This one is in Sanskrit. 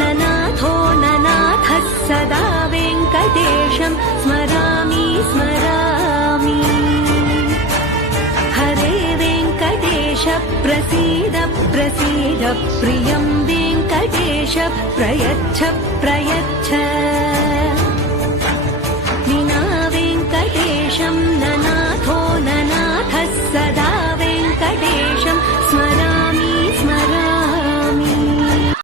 ननाथो ननाथः सदा वेङ्कटेशं स्मरामि स्मरामि। हरे वेङ्कटेश प्रसीद प्रसीद प्रियं वेङ्कटेश प्रयच्छ प्रयच्छ। विना वेङ्कटेशं न